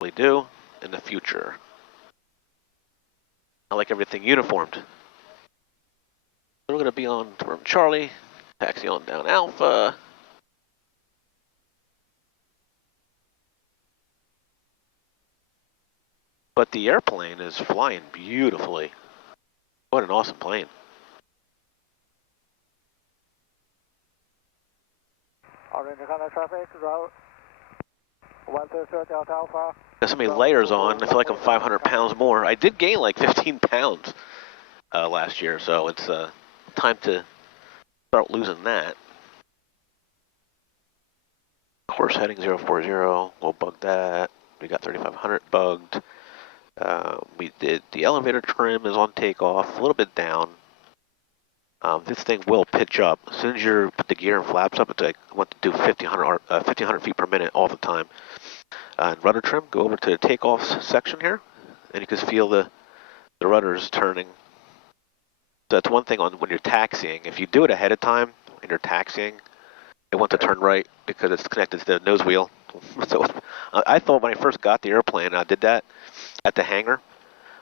We do in the future. I like everything uniformed. We're going to be on from Charlie, taxi on down Alpha. But the airplane is flying beautifully. What an awesome plane. Orange County traffic, route 130 Delta Alpha. Got so many layers on, I feel like I'm 500 pounds more. I did gain like 15 pounds last year, so it's time to start losing that. Course heading 040, we'll bug that. We got 3500 bugged. We did, the elevator trim is on takeoff, a little bit down. This thing will pitch up. As soon as you put the gear and flaps up, it's like, I want to do 1500 feet per minute all the time. And rudder trim, go over to the takeoff section here, and you can feel the rudders turning. So that's one thing on when you're taxiing. If you do it ahead of time and you're taxiing, it wants to turn right because it's connected to the nose wheel. So I thought when I first got the airplane, and I did that at the hangar,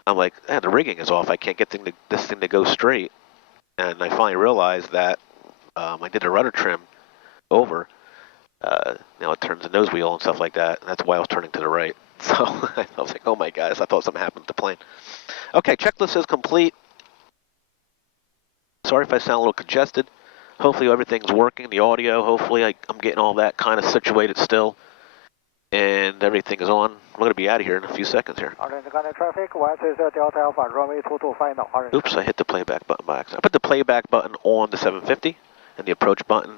I'm like, the rigging is off. I can't get this thing to go straight. And I finally realized that I did a rudder trim over. It turns the nose wheel and stuff like that. And that's why I was turning to the right. So I was like, oh my gosh, I thought something happened with the plane. Okay, checklist is complete. Sorry if I sound a little congested. Hopefully everything's working, the audio, hopefully I'm getting all that kind of situated still. And everything is on. We're going to be out of here in a few seconds here. Orange County traffic, 130 Delta Alpha, runway 22 final. Orange. Oops, I hit the playback button by accident. I put the playback button on the 750 and the approach button.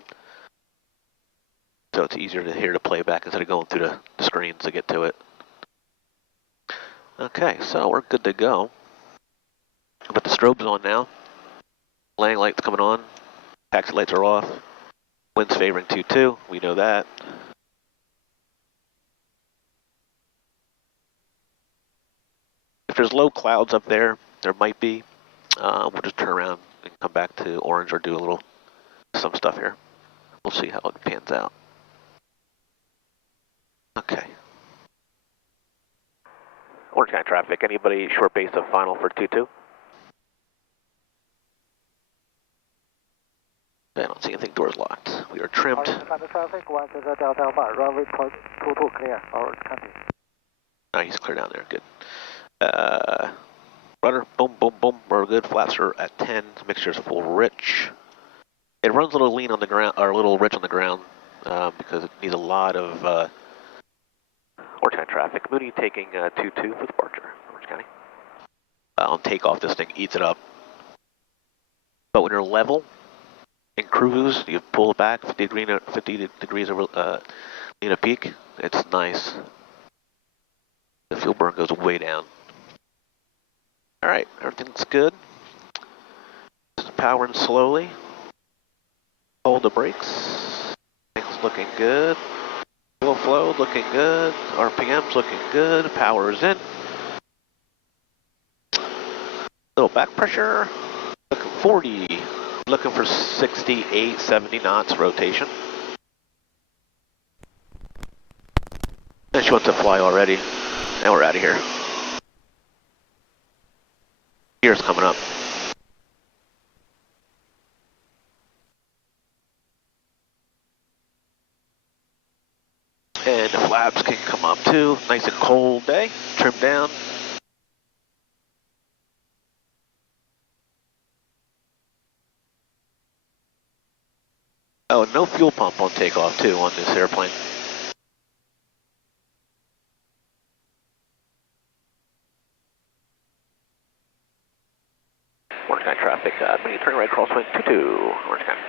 So it's easier to hear the playback instead of going through the screens to get to it. Okay, so we're good to go. But the strobe's on now. Landing lights coming on. Taxi lights are off. Wind's favoring 2-2. We know that. If there's low clouds up there, there might be. We'll just turn around and come back to orange or do some stuff here. We'll see how it pans out. Okay. Orange County traffic. Anybody short base of final for 2-2? I don't see anything. Doors locked. We are trimmed. Orange County traffic, 130 Delta Alpha, runway 22 clear. Orange County. Oh, he's clear down there. Good. Rudder, boom, boom, boom. We're good. Flaps are at 10. Mixture's full rich. It runs a little lean on the ground, or a little rich on the ground, because it needs a lot of Orange County traffic. Mooney taking 2-2 for departure. Orange County. On takeoff, this thing eats it up. But when you're level in cruise, you pull it back 50 degrees over in a peak. It's nice. The fuel burn goes way down. All right, everything's good. Just powering slowly. Hold the brakes. Things looking good. Fuel flow looking good. RPM's looking good. Power is in. Little back pressure. Looking 40. Looking for 68, 70 knots rotation. And she wants to fly already. And we're out of here. Gear's coming up. And the flaps can come up too. Nice and cold day. Trim down. Oh, no fuel pump on takeoff too on this airplane. Orange County traffic, turn right crosswind 22, Orange County.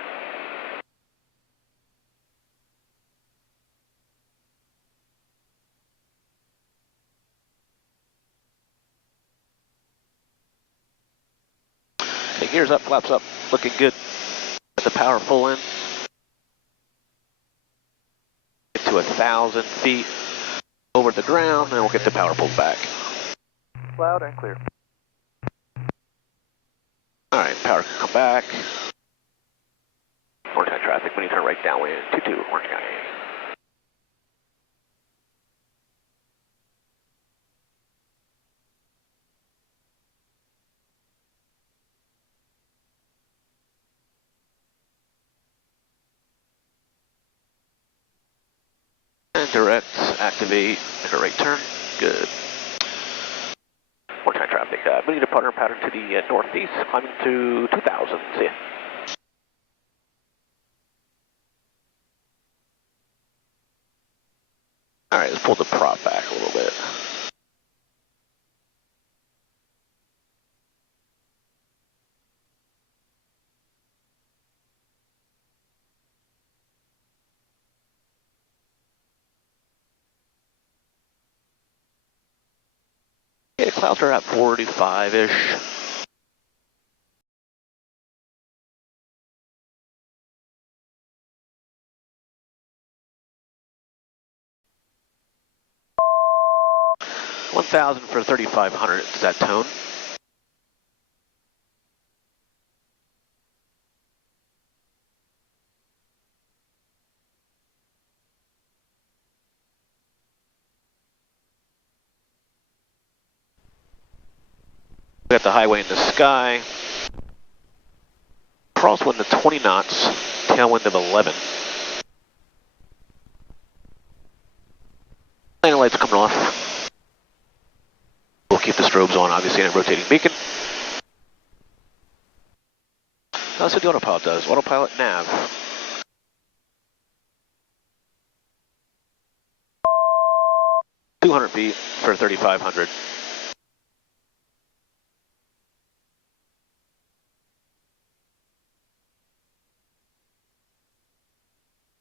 Okay, gears up, flaps up, looking good. Got the power full in. Get to 1,000 feet over the ground, and we'll get the power pulled back. Loud and clear. All right, power can come back. Orange County traffic, when you turn right downwind, 22, Orange County. Orange County traffic, when you turn right downwind, 22, Orange County. Orange County traffic, when you turn right downwind, 22, Orange County. Orange County traffic, when you turn right downwind, 22, Orange County. Orange County. And direct, activate, and a right turn. Good. More time traffic. Moving to partner pattern to the northeast, climbing to 2000. See ya. Alright, let's pull the prop back a little bit. Okay, the clouds are at 45-ish. $1,000 for 3,500. Does that tone? We got the highway in the sky. Crosswind to 20 knots. Tailwind of 11. Landing lights coming off. We'll keep the strobes on, obviously, and a rotating beacon. That's what the Autopilot does. Autopilot nav. 200 feet for 3,500.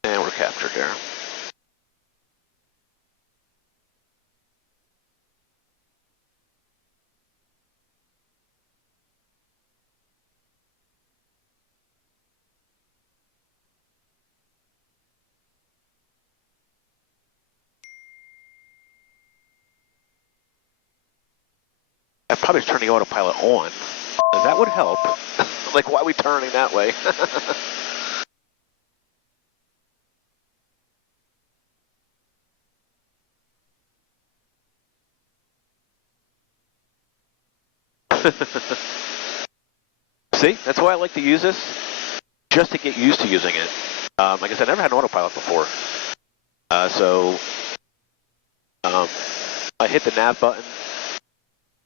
And we're captured there. I probably should turn the autopilot on. That would help. Like, why are we turning that way? See, that's why I like to use this, just to get used to using it. Like I said, I never had an autopilot before. So I hit the nav button,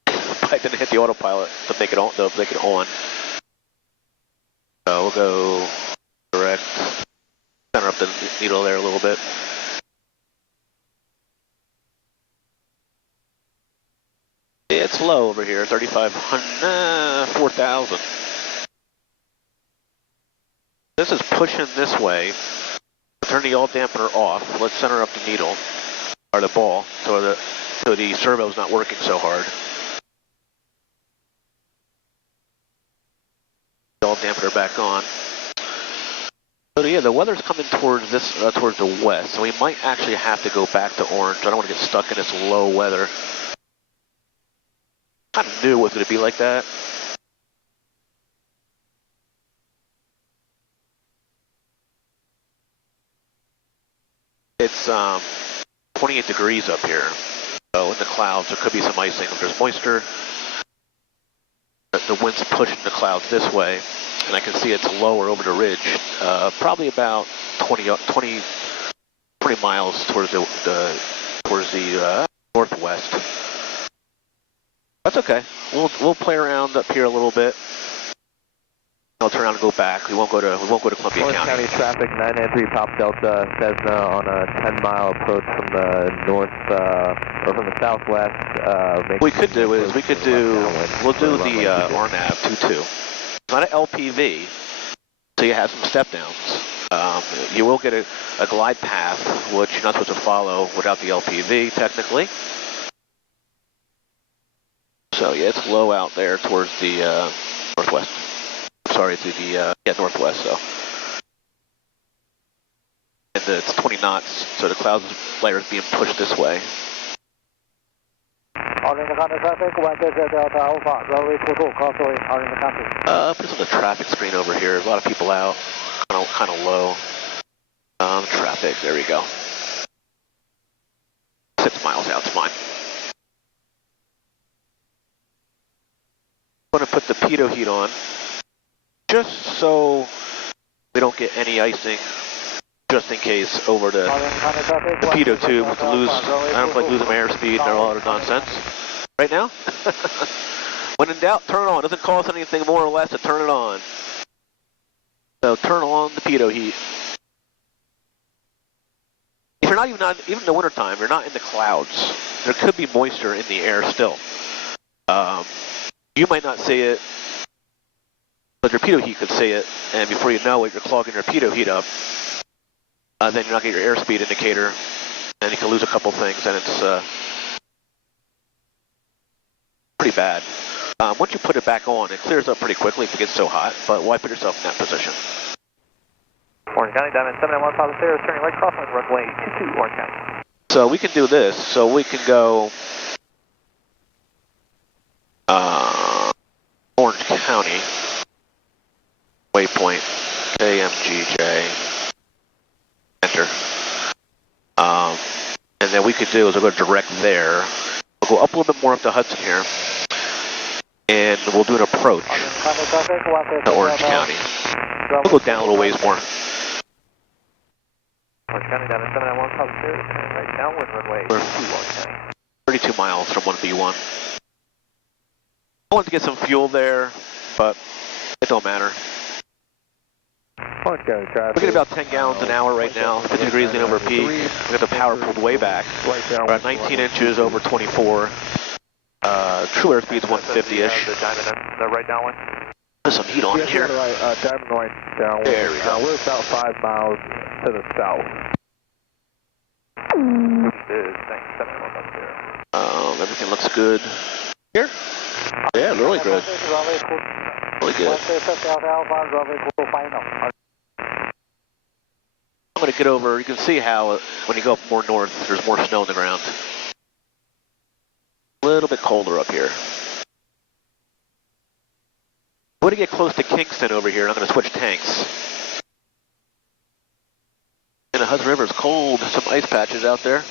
but I didn't hit the autopilot to make it on. So we'll go direct, center up the needle there a little bit. It's low over here, 3,500, 4,000. This is pushing this way. Turn the yaw dampener off. Let's center up the needle, or the ball, so the servo's not working so hard. Yaw dampener back on. So yeah, the weather's coming towards this, towards the west, so we might actually have to go back to orange. I don't want to get stuck in this low weather. I kind of knew it was going to be like that. It's 28 degrees up here, so in the clouds there could be some icing if there's moisture. The wind's pushing the clouds this way, and I can see it's lower over the ridge, probably about 20 miles towards the northwest. That's okay. We'll play around up here a little bit. I'll turn around and go back. We won't go to Columbia Orange County traffic 993 Pop Delta Cessna on a 10-mile approach from the north or from the southwest. What we could do is we'll do the RNAV 22. It's not an LPV, so you have some step downs. You will get a glide path, which you're not supposed to follow without the LPV technically. So yeah, it's low out there towards the northwest. Sorry, to the northwest. So, and it's 20 knots, so the clouds layer is being pushed this way. Orange County traffic, 120 Delta Alpha, runway 22, crossway, Orange County. Put this on the traffic screen over here. A lot of people out, kind of low. Traffic. There we go. 6 miles out. It's fine. I'm going to put the pitot heat on, just so we don't get any icing just in case over the pitot tube to lose. I don't feel like losing my airspeed and a lot of nonsense right now. When in doubt, turn it on. It doesn't cost anything more or less to turn it on. So turn on the pitot heat. If you're not even in the wintertime, you're not in the clouds. There could be moisture in the air still. You might not see it, but your pitot heat could see it, and before you know it, you're clogging your pitot heat up. Then you're not getting your airspeed indicator, and you can lose a couple things, and it's pretty bad. Once you put it back on, it clears up pretty quickly if it gets so hot, but why put yourself in that position? Orange County, Diamond 791 Papa Stairs, turning right crosswind runway 22, Orange County. So we can do this. So we can go Orange County, waypoint, KMGJ, enter. And then we could do is we'll go direct there. We'll go up a little bit more up to Hudson here. And we'll do an approach to Orange County. We'll go down a little ways more. Orange County, Diamond 791 Papa Stairs, turning right downwind runway 22, Orange County. 32 miles from 1B1. I wanted to get some fuel there, but it don't matter. Orange County traffic. We're getting about 10 gallons an hour right now, 50 degrees in over peak. We got the power pulled way back. We're at 19 inches over 24. True airspeed's 150-ish. The right downwind. There's some heat on in here. Diamond right downwind. There we go. We're about 5 miles to the south. Everything looks good. Here? Yeah, really good. Really good. I'm going to get over, you can see how when you go up more north, there's more snow on the ground. A little bit colder up here. I'm going to get close to Kingston over here, and I'm going to switch tanks. And the Hudson River is cold, some ice patches out there.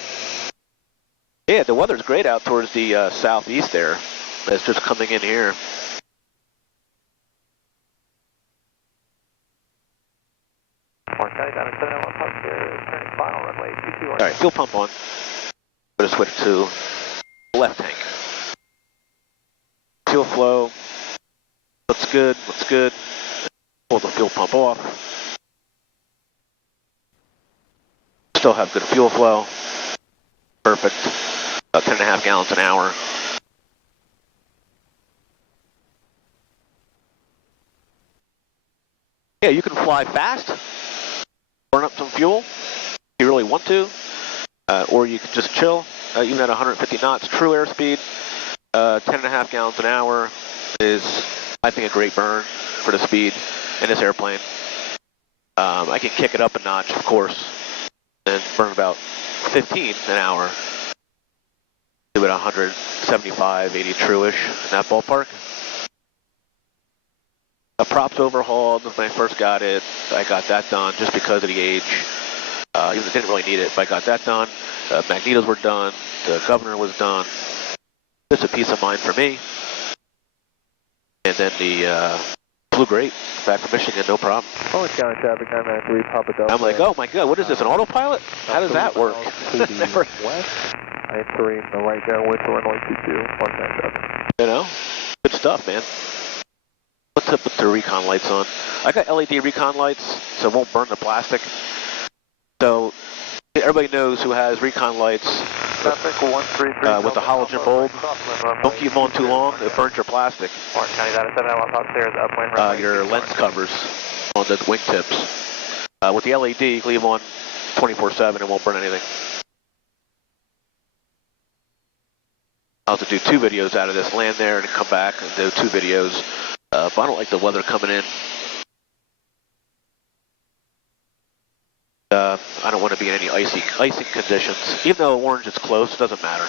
Yeah, the weather's great out towards the southeast there. It's just coming in here. Orange County, Diamond 791 Papa Stairs, turning final runway 22. All right, fuel pump on. I'm going to switch to the left tank. Fuel flow. Looks good, looks good. Pull the fuel pump off. Still have good fuel flow. Perfect. About 10.5 gallons an hour. Yeah, you can fly fast, burn up some fuel if you really want to, or you can just chill, even at 150 knots. True airspeed, 10.5 gallons an hour is, I think, a great burn for the speed in this airplane. I can kick it up a notch, of course, and burn about 15 an hour. Do it 175, 80 true-ish in that ballpark. Props overhauled when I first got it. I got that done just because of the age. Even though I didn't really need it, but I got that done. Magnetos were done. The governor was done. Just a peace of mind for me. And then the flew great. Back from Michigan, no problem. Orange County traffic, 993 Papa Delta. I'm like, oh my god, what is this, an autopilot? How does that work? Never. West, entering the right downwind to runway 22, 197. You know, good stuff, man. Let's put the recon lights on. I got LED recon lights, so it won't burn the plastic. So everybody knows who has recon lights with the halogen bulb. Don't keep them on too long; it burns your plastic. Your lens covers on the wingtips. With the LED, you can leave them on 24/7; it won't burn anything. I'll have to do 2 videos out of this. Land there and come back and do 2 videos. But I don't like the weather coming in. I don't want to be in any icing conditions. Even though Orange is close, it doesn't matter.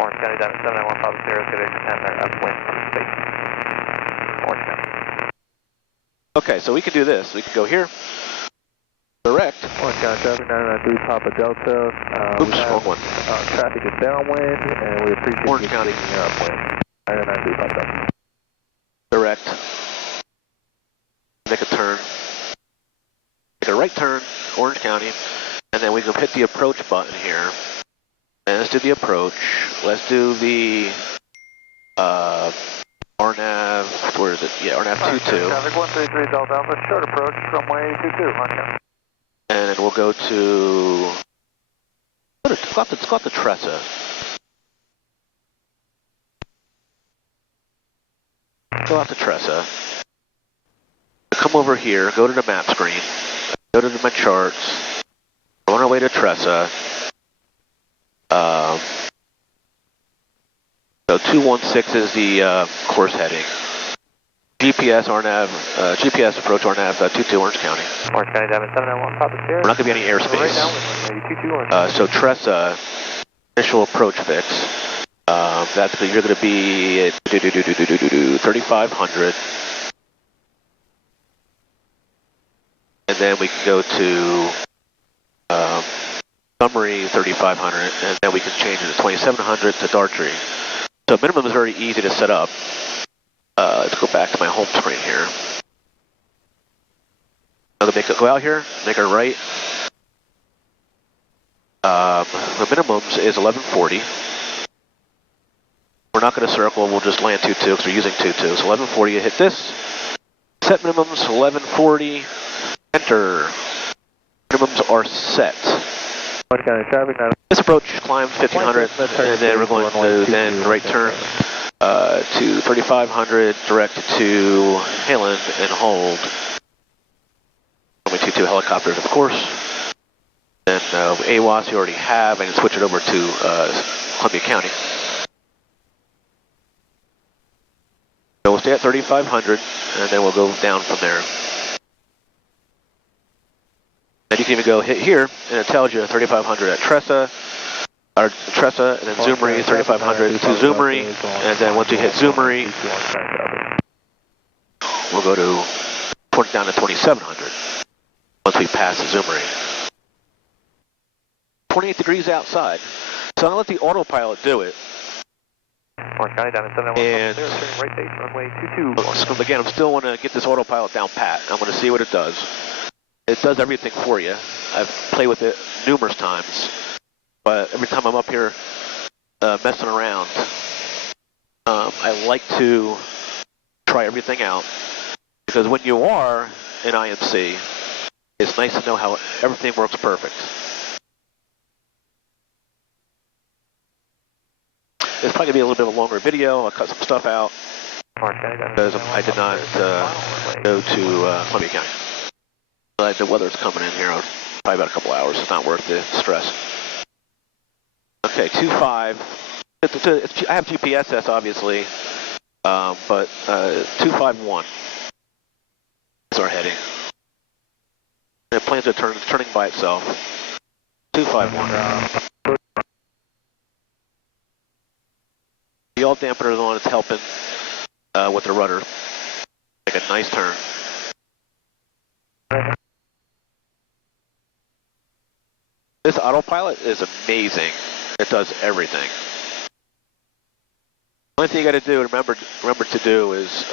Orange County, Diamond 791 Papa Sierra, good 10 there, upwind from space. Orange County. Okay, so we can do this. We can go here. Direct. Orange County, traffic 993 Papa Delta. Oops, wrong one. Traffic is downwind, and we appreciate Orange you County. taking your upwind. 993 Papa Delta. Direct. Make a turn. Make a right turn, Orange County, and then we can hit the approach button here. And let's do the approach. Let's do the RNAV, where is it? Yeah, RNAV 22. Traffic 133 Delta Alpha, short approach, runway 22, Orange County. And then we'll go to, let's go out to Tressa. Go out to Tressa. Come over here, go to the map screen, go to my charts, go on our way to Tressa. So 216 is the course heading. GPS RNAV, GPS approach RNAV 22 Orange County. Orange County, Diamond 791, top of We're not going to be any airspace. So Tressa, initial approach fix. You're going to be at 3,500. And then we can go to summary 3,500, and then we can change it to 2,700 to Dartree. So minimum is very easy to set up. Let's go back to my home screen here. I'm going to go out here, make a right. The minimum is 1140. We're not going to circle, we'll just land 22 because we're using 22. So 1140, you hit this. Set minimums 1140. Enter. Minimums are set. This approach climbs 1500, and then we're going to then right turn to 3500, direct to Halen and hold. Only 22 helicopters, of course. Then AWAS you already have, and switch it over to Columbia County. So we'll stay at 3500, and then we'll go down from there. Then you can even go hit here, and it tells you 3,500 at Tressa, and then Zoomery, 3,500 to Zoomery, and then once you hit Zoomery, we'll go down to 2,700 once we pass the Zoomery. 28 degrees outside, so I'm going to let the autopilot do it. And again, I'm still want to get this autopilot down pat. I'm going to see what it does. It does everything for you. I've played with it numerous times, but every time I'm up here messing around, I like to try everything out, because when you are in IMC, it's nice to know how everything works perfect. It's probably going to be a little bit of a longer video. I'll cut some stuff out because I did not go to Columbia County. The weather's coming in here, probably about a couple hours. It's not worth the stress. Okay, 25. I have GPSS, obviously, but 251 is our heading. And it plans to turn, it's turning by itself. 251. The yaw dampener is on, it's helping with the rudder. Make a nice turn. This autopilot is amazing. It does everything. The only thing you got to do, remember to do is,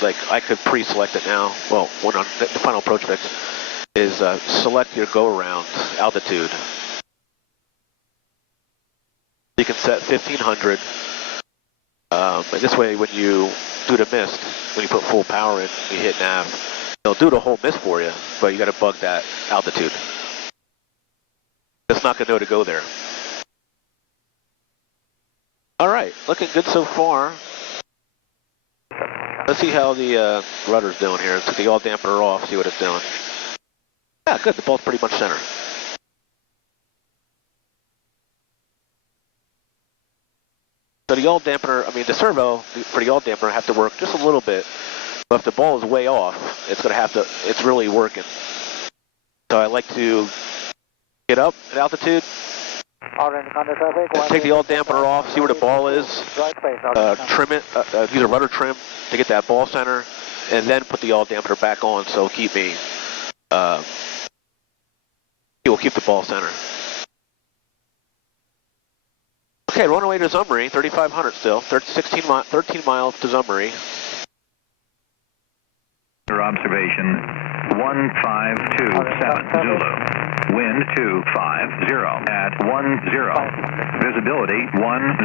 like I could pre-select it now. Well, when on the final approach fix, is select your go-around altitude. You can set 1500. And this way, when you do the mist, when you put full power in, you hit nav, they'll do the whole mist for you, but you got to bug that altitude. It's not going to know to go there. All right, looking good so far. Let's see how the rudder's doing here. Let's take the yaw dampener off, see what it's doing. Yeah, good. The ball's pretty much center. So the yaw dampener, I mean, the servo for the yaw dampener have to work just a little bit. But if the ball is way off, it's going to have to, it's really working. So I like to get up at altitude, take the yaw dampener off, see where the ball is, trim it, use a rudder trim to get that ball center, and then put the yaw dampener back on, so it will keep the ball center. Okay, run away to Zummery, 3,500 still, 13 miles to Zummery. Observation, 1527 Zulu. Wind 250 at 10. Visibility 10.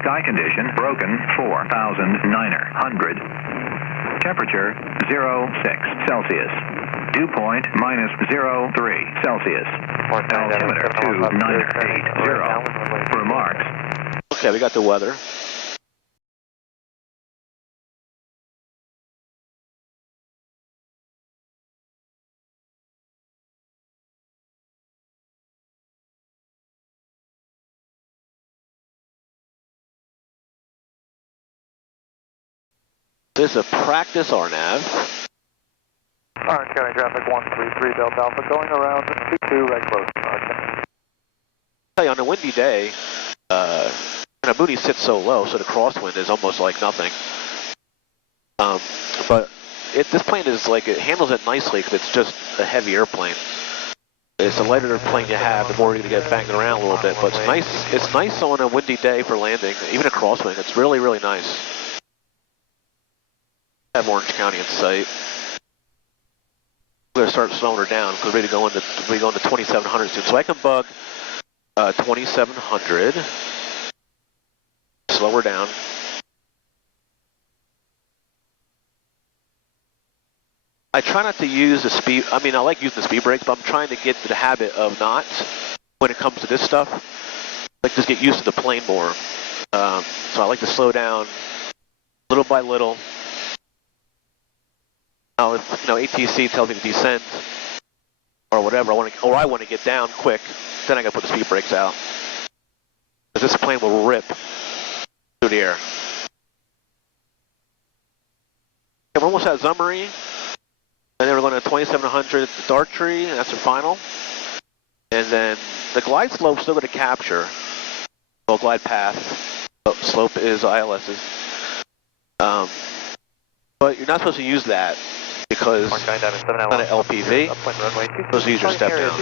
Sky condition broken 4,900. Temperature 06 Celsius. Dew point -03 Celsius. Altimeter 2980. Remarks. Okay, we got the weather. This is a practice RNAV. Orange County traffic 133 Delta Alpha going around 22 right close. Tell you, on a windy day, Mooney sits so low, so the crosswind is almost like nothing. But this plane is like, it handles it nicely because it's just a heavy airplane. It's a lighter plane you have, the more you're going to get banging around a little bit. But it's nice. It's nice on a windy day for landing, even a crosswind. It's really, really nice. I have Orange County in sight. We're going to start slowing her down because we're ready to go into 2700 soon. So I can bug 2700. Slow her down. I try not to use the speed, I mean, I like using the speed brakes, but I'm trying to get to the habit of not when it comes to this stuff. Like, just get used to the plane more. So I like to slow down little by little. Now, if ATC tells me to descend or whatever, I want to get down quick, then I got to put the speed brakes out. Because this plane will rip through the air. Okay, we're almost at Zummery. And then we're going to 2700 Dartree, and that's the final. And then the glide slope's still going to capture. Well, glide path. Slope is ILS's. But you're not supposed to use that because it's not an LPV. You're supposed to use your step down.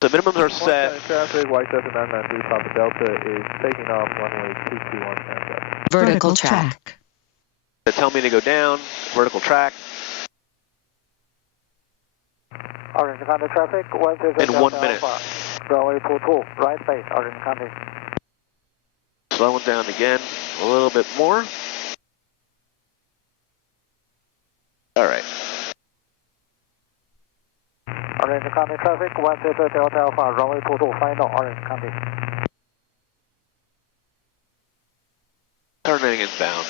The minimums are set. Traffic, Y7993 Papa Delta is taking off runway 221 Vertical track. They tell me to go down, vertical track. Orange County traffic, In 1 minute. Runway 22, right base, Orange County. Slowing down again, a little bit more. All right. Orange County traffic, 130 Delta Alpha, runway 22, final Orange County. Turning inbound.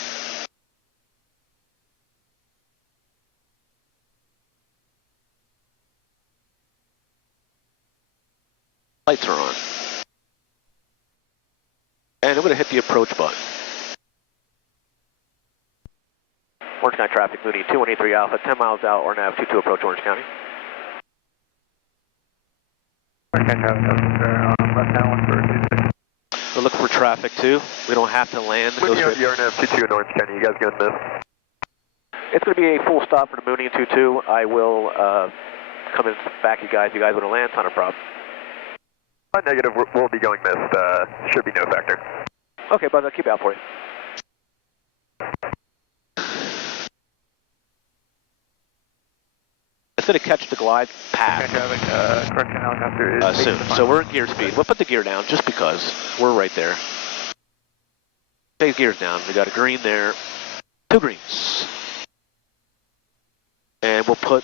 Lights are on. And I'm going to hit the approach button. Orange County traffic, Mooney 2183 Alpha, 10 miles out, RNAV 22 approach Orange County. Orange County traffic, left down 1 We're looking for traffic too. We don't have to land. Mooney on the RNAV 22 in Orange County, you guys going to miss? It's going to be a full stop for the Mooney and 22. I will come in back you guys. You guys want to land? It's not a problem. Negative, we'll be going missed. Should be no factor. Okay, bud, I'll keep it out for you. Instead of catch the glide path soon. So we're in gear speed. We'll put the gear down just because we're right there. Take gears down. We got a green there. 2 greens. And we'll put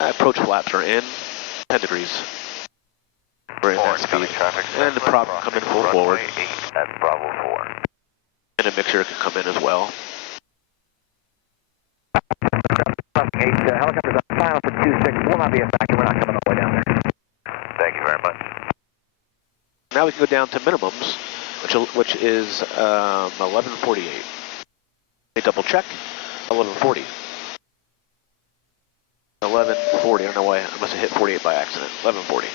approach flaps are in 10 degrees. We're in that speed. And the prop can come in full forward. That's Bravo 4. And a mixer can come in as well. Helicopters on final for 26, will not be a factor, we're not coming all the way down there. Thank you very much. Now we can go down to minimums, which is 1148. They double check, 1140. 1140, I don't know why, I must have hit 48 by accident. 1140,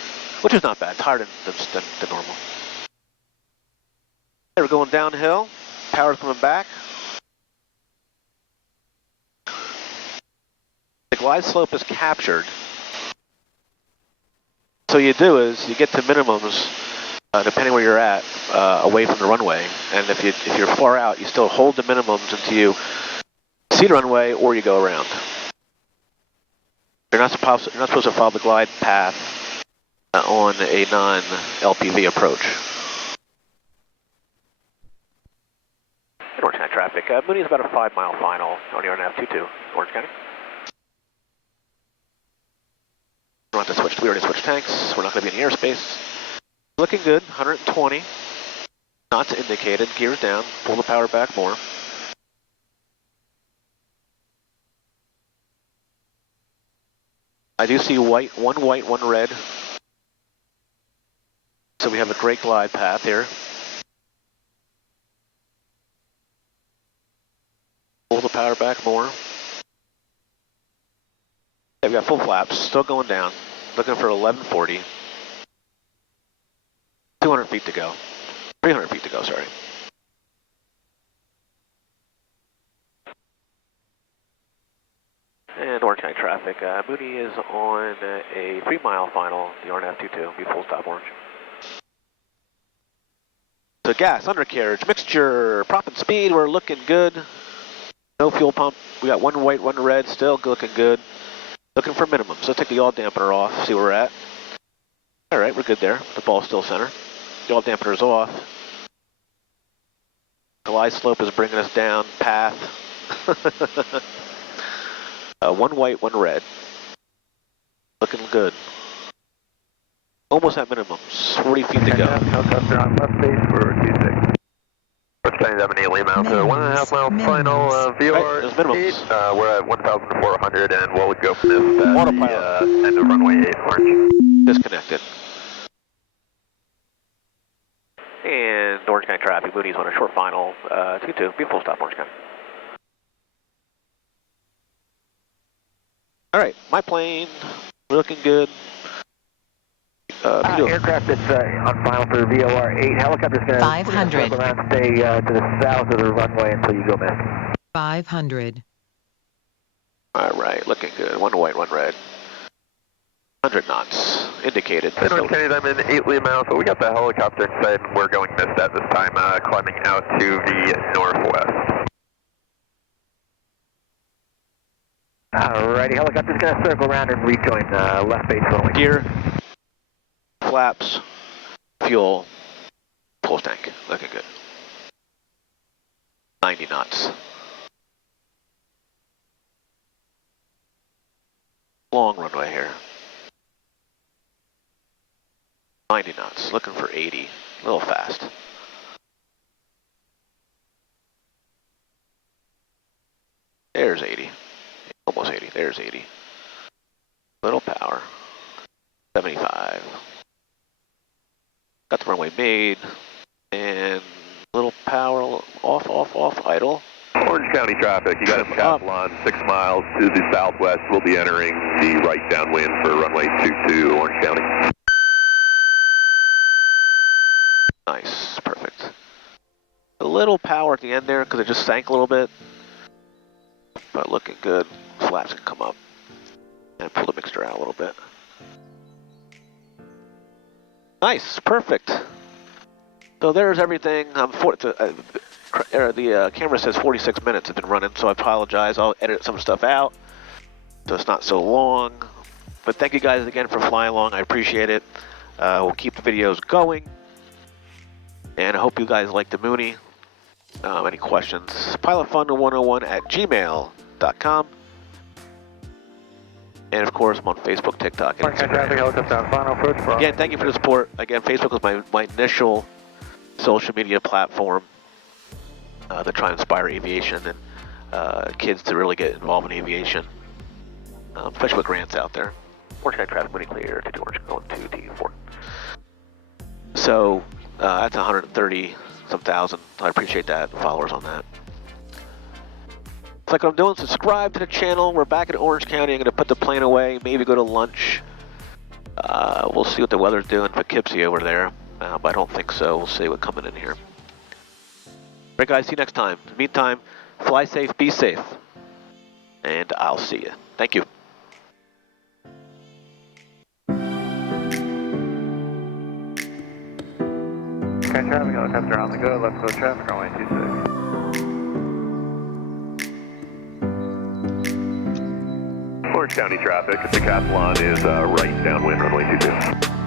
which is not bad, it's higher than normal. Okay, we're going downhill, power's coming back. The glide slope is captured. So you do is you get to minimums, depending where you're at, away from the runway. And if you're far out, you still hold the minimums until you see the runway or you go around. You're not supposed to follow the glide path on a non-LPV approach. Orange County traffic. Mooney is about a 5-mile final on the RNAV 22, Orange County. We already switched tanks. We're not going to be in the airspace. Looking good. 120 knots indicated. Gears down. Pull the power back more. I do see white, one red. So we have a great glide path here. Pull the power back more. Yeah, we got full flaps, still going down. Looking for 1140. 200 feet to go. 300 feet to go, sorry. And Orange County traffic. Mooney is on a 3-mile final, the RNAV 22, be full stop orange. So gas, undercarriage, mixture, prop and speed, we're looking good. No fuel pump. We got one white, one red, still looking good. Looking for minimums. Let's take the yaw dampener off, see where we're at. All right, we're good there. The ball's still center. Yaw dampener's off. Glide slope is bringing us down path. One white, one red. Looking good. Almost at minimums. 40 feet to go. Helicopter on left base for 26. We're trying to have an 8 mile to 1.5 mile final VOR Right, there's 8. We're at 1,400 and what would go from this at Autopilot. the end of runway 8 orange. Disconnected. And Orange County traffic, Mooney's on a short final, 22, be full stop Orange County. All right, my plane, looking good. Aircraft that's on final for VOR 8. Helicopter's going to 500. around, stay to the south of the runway until you go miss. 500. All right, looking good. One white, one red. 100 knots indicated. Orange County, I'm in 8 Lee miles, but we got the helicopter inside and we're going missed at this time, climbing out to the northwest. Alrighty, helicopter's going to circle around and rejoin left base runway. Gear, flaps, fuel, full tank. Looking good. 90 knots. Long runway here. 90 knots. Looking for 80. A little fast. There's 80. Almost 80. There's 80. Little power. 75. Got the runway made. And little power off, idle. Orange County traffic, you got a Capelon 6 miles to the southwest. We'll be entering the right downwind for runway 22, Orange County. Nice, perfect. A little power at the end there because it just sank a little bit. But looking good. Flaps can come up. And pull the mixture out a little bit. Nice, perfect. So there's everything. The camera says 46 minutes have been running, so I apologize. I'll edit some stuff out so it's not so long. But thank you guys again for flying along. I appreciate it. We'll keep the videos going. And I hope you guys like the Mooney. Any questions? pilotfun101@gmail.com. And of course, I'm on Facebook, TikTok, and Instagram. Again, thank you for the support. Again, Facebook is my initial social media platform to try and inspire aviation and kids to really get involved in aviation, especially with grants out there. Orange County traffic, Mooney clear to Orange, going to T4. So that's 130 some thousand. I appreciate that, followers on that. It's like what I'm doing. Subscribe to the channel. We're back in Orange County. I'm going to put the plane away, maybe go to lunch. We'll see what the weather's doing for Poughkeepsie over there, but I don't think so. We'll see what's coming in here. All right, guys, see you next time. In the meantime, fly safe, be safe, and I'll see you. Thank you. Okay, traffic helicopter on the go, left coast traffic, runway 26. County traffic. Decathlon is right downwind runway 22.